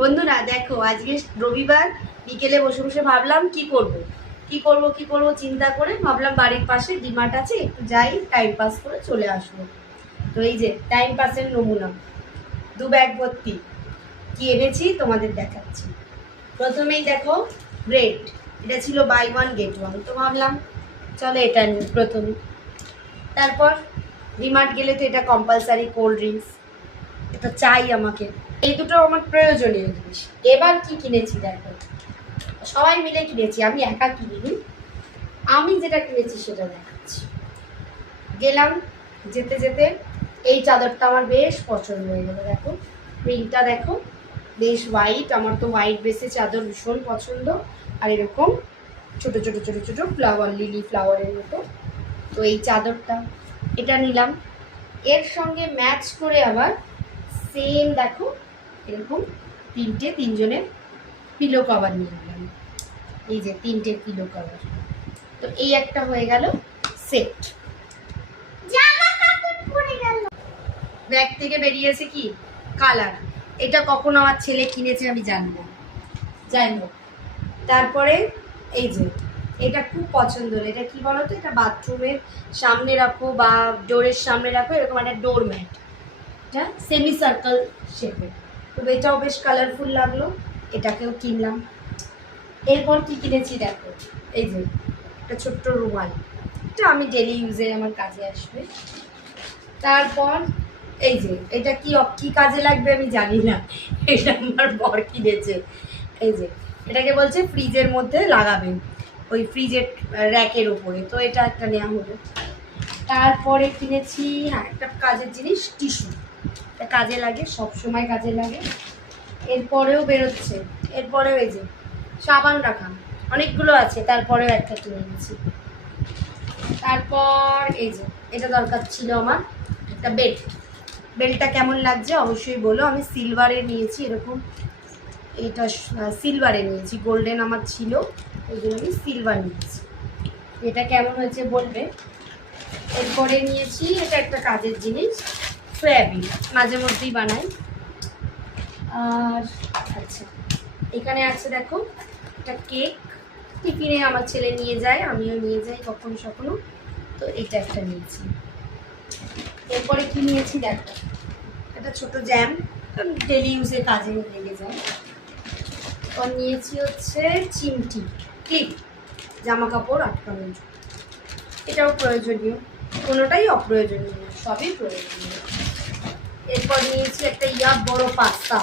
বন্ধুরা দেখো, আজকে রবিবার বিকেলে বসে বসে ভাবলাম কি করব চিন্তা করে ভাবলাম বাড়ির পাশে ডিমার্ট আছে, একটু যাই টাইম পাস করে চলে আসবো। তো এই যে টাইম পাসের নমুনা 2 ব্যাগ ভর্তি কি এনেছি তোমাদের দেখাচ্ছি। প্রথমেই দেখো ব্রেড, এটা ছিল বাই 1 গেট 1, তো ভাবলাম চলো এটা নিই প্রথমে। তারপর ডিমার্ট গেলে তো এটা কম্পালসারি কোল্ড ড্রিঙ্কস, এটা চাই আমাকে, এই দুটো আমার প্রয়োজনীয় জিনিস। এবার কি কিনেছি দেখো, সবাই মিলে কিনেছি, আমি একা কিনিনি। আমি যেটা কিনেছি সেটা দেখাচ্ছি। গেলাম, যেতে যেতে এই চাদরটা আমার বেশ পছন্দ হয়ে গেল। দেখো প্রিন্টটা দেখো, বেশ হোয়াইট, আমার তো হোয়াইট বেসে চাদর ভীষণ পছন্দ। আর এরকম ছোট ছোট ছোট ছোট ফ্লাওয়ার, লিলি ফ্লাওয়ারের মতো। তো এই চাদরটা এটা নিলাম। এর সঙ্গে ম্যাচ করে আবার সেম দেখো এরকম তিনজনের পিলো কভার নিয়ে নিলাম। এই যে 3টে পিলো কভার, তো এই একটা হয়ে গেল সেট। জামা কাপড় পরে গেল। ব্যাগ থেকে বেরিয়েছে কি কালার, এটা কখন আমার ছেলে কিনেছে আমি জানি না, যাই হোক। তারপরে এই যে এটা খুব পছন্দ হলো, এটা কি বলতো, এটা বাথরুমের সামনে রাখো বা ডোরের সামনে রাখো, এরকম একটা ডোর ম্যাট, এটা সেমি সার্কেল শেপের। তো এটাও বেশ কালারফুল লাগলো, এটাকেও কিনলাম। এরপর কি কিনেছি দেখো, এই যে একটা ছোট্ট রুমাল, এটা আমি ডেলি ইউজে আমার কাজে আসবে। তারপর এই যে এটা কি কাজে লাগবে আমি জানি না, এটা আমার বর কিনেছে। এই যে এটাকে বলছে ফ্রিজের মধ্যে লাগাবেন, ওই ফ্রিজের র্যাকের ওপরে, তো এটা একটা নেওয়া হলো। তারপরে কিনেছি একটা কাজের জিনিস, টিস্যু, এটা কাজে লাগে, সব সময় কাজে লাগে। এরপরেও বেরোচ্ছে, এরপরেও এই যে সাবান রাখা অনেকগুলো আছে, তারপরেও একটা কিনে নিয়েছি। তারপর এই যে এটা দরকার ছিল আমার, একটা বেলটা কেমন লাগছে অবশ্যই বলো। আমি সিলভারে নিয়েছি, এরকম এটা সিলভারে নিয়েছি, গোল্ডেন আমার ছিল ওই জন্য আমি সিলভার নিয়েছি। এটা কেমন হয়েছে বলবে। এরপরে নিয়েছি এটা একটা কাজের জিনিস, সয়াবিন, মাঝে মধ্যেই বানাই। আর আচ্ছা এখানে আছে দেখো একটা কেক, টিফিনে আমার ছেলে নিয়ে যায়, আমিও নিয়ে যাই কখনো কখনো, তো এটা একটা নিয়েছি। এরপরে কি নিয়েছি দেখো, একটা ছোট জ্যাম, ডেলি ইউজে কাজে লেগে যায়। আর নিয়েছি হচ্ছে চিমটি, ক্লিপ, জামা কাপড় আটকানোর জন্য, এটাও প্রয়োজনীয়, কোনোটাই অপ্রয়োজনীয় না, সবই প্রয়োজনীয়। এরপর নিয়েছি একটা বড় পাস্তা,